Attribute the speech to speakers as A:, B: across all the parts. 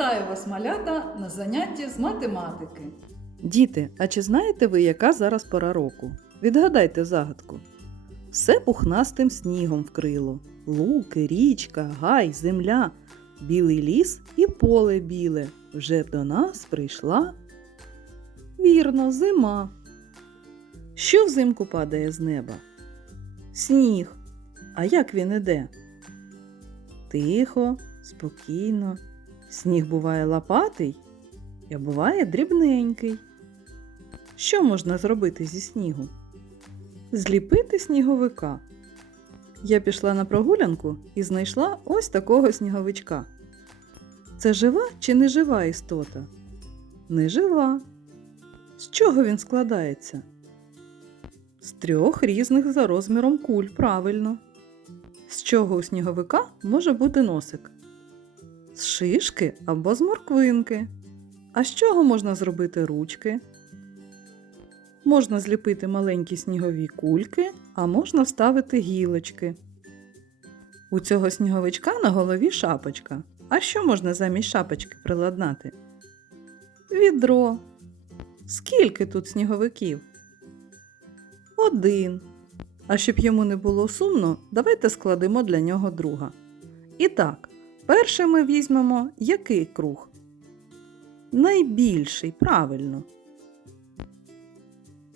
A: Вітаю вас, малята, на занятті з математики.
B: Діти, а чи знаєте ви, яка зараз пора року? Відгадайте загадку. Все пухнастим снігом вкрило. Луки, річка, гай, земля, білий ліс і поле біле. Вже до нас прийшла. Вірно, зима. Що взимку падає з неба? Сніг. А як він іде? Тихо, спокійно. Сніг буває лопатий, а буває дрібненький. Що можна зробити зі снігу? Зліпити сніговика. Я пішла на прогулянку і знайшла ось такого сніговичка. Це жива чи не жива істота? Не жива. З чого він складається? З трьох різних за розміром куль, правильно. З чого у сніговика може бути носик? З шишки або з морквинки. А з чого можна зробити ручки? Можна зліпити маленькі снігові кульки, а можна вставити гілочки. У цього сніговичка на голові шапочка. А що можна замість шапочки приладнати? Відро. Скільки тут сніговиків? Один. А щоб йому не було сумно, давайте складемо для нього друга. І так, перше ми візьмемо який круг? Найбільший, правильно.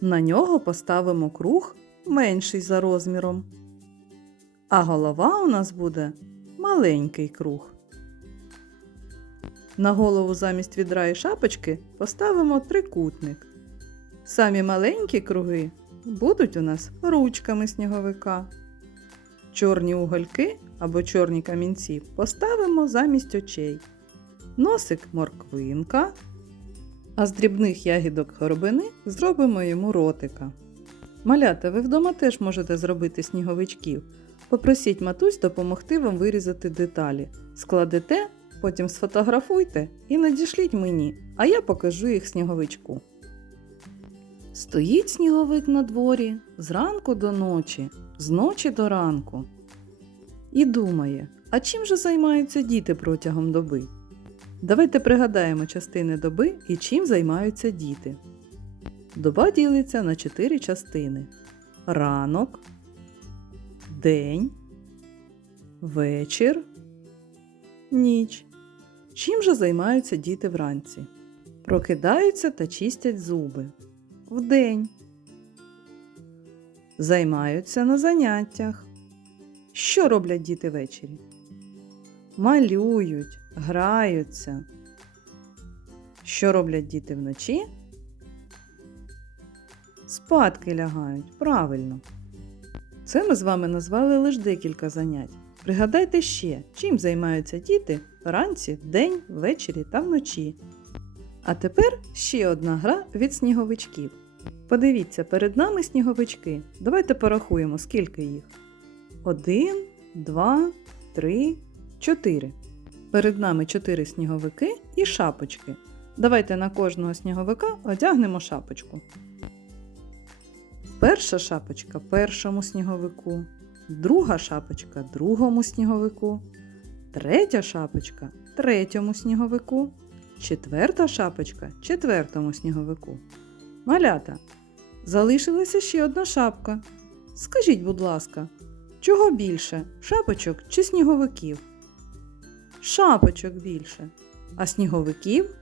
B: На нього поставимо круг менший за розміром. А голова у нас буде маленький круг. На голову замість відра і шапочки поставимо трикутник. Самі маленькі круги будуть у нас ручками сніговика. Чорні угольки або чорні камінці поставимо замість очей. Носик морквинка. А з дрібних ягідок горобини зробимо йому ротика. Малята, ви вдома теж можете зробити сніговичків. Попросіть матусь допомогти вам вирізати деталі. Складете, потім сфотографуйте і надішліть мені, а я покажу їх сніговичку. Стоїть сніговик на дворі зранку до ночі, з ночі до ранку. І думає, а чим же займаються діти протягом доби? Давайте пригадаємо частини доби і чим займаються діти. Доба ділиться на чотири частини: ранок, день, вечір, ніч. Чим же займаються діти вранці? Прокидаються та чистять зуби. Вдень. Займаються на заняттях. Що роблять діти ввечері? Малюють, граються. Що роблять діти вночі? Спадки лягають, правильно. Це ми з вами назвали лише декілька занять. Пригадайте ще, чим займаються діти вранці, вдень, ввечері та вночі. А тепер ще одна гра від сніговичків. Подивіться, перед нами сніговички. Давайте порахуємо, скільки їх. Один, два, три, чотири. Перед нами чотири сніговики і шапочки. Давайте на кожного сніговика одягнемо шапочку. Перша шапочка першому сніговику, друга шапочка другому сніговику, третя шапочка третьому сніговику, четверта шапочка четвертому сніговику. Малята, залишилася ще одна шапка. Скажіть, будь ласка, чого більше шапочок чи сніговиків? Шапочок більше, а сніговиків?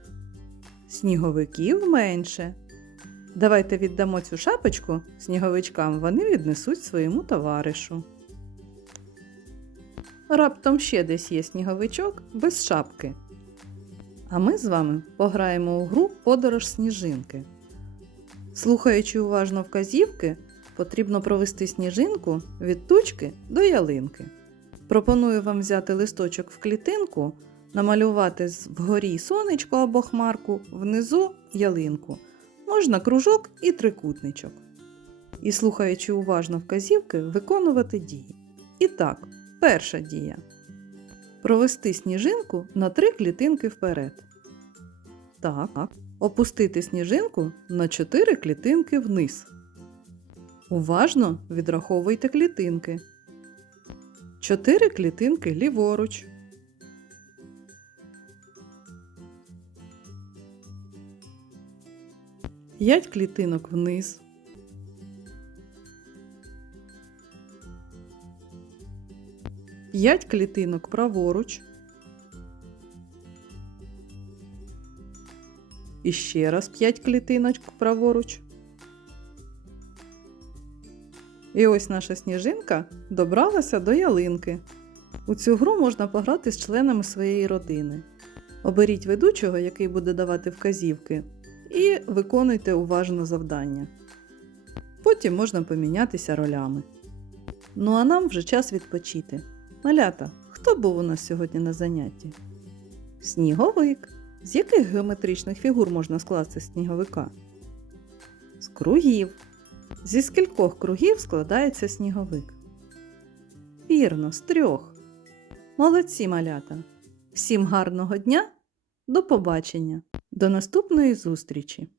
B: Сніговиків менше. Давайте віддамо цю шапочку сніговичкам, вони віднесуть своєму товаришу. Раптом ще десь є сніговичок без шапки. А ми з вами пограємо у гру Подорож сніжинки. Слухаючи уважно вказівки, потрібно провести сніжинку від тучки до ялинки. Пропоную вам взяти листочок в клітинку, намалювати вгорі сонечко або хмарку, внизу ялинку. Можна кружок і трикутничок. І слухаючи уважно вказівки, виконувати дії. І так, перша дія. Провести сніжинку на три клітинки вперед. Так опустити сніжинку на 4 клітинки вниз. Уважно відраховуйте клітинки. 4 клітинки ліворуч. 5 клітинок вниз. 5 клітинок праворуч. І ще раз п'ять клітинок праворуч. І ось наша сніжинка добралася до ялинки. У цю гру можна пограти з членами своєї родини. Оберіть ведучого, який буде давати вказівки, і виконуйте уважно завдання. Потім можна помінятися ролями. Ну а нам вже час відпочити. Малята, хто був у нас сьогодні на занятті? Сніговик. З яких геометричних фігур можна скласти сніговика? З кругів. Зі скількох кругів складається сніговик? Вірно, з трьох. Молодці малята. Всім гарного дня. До побачення. До наступної зустрічі!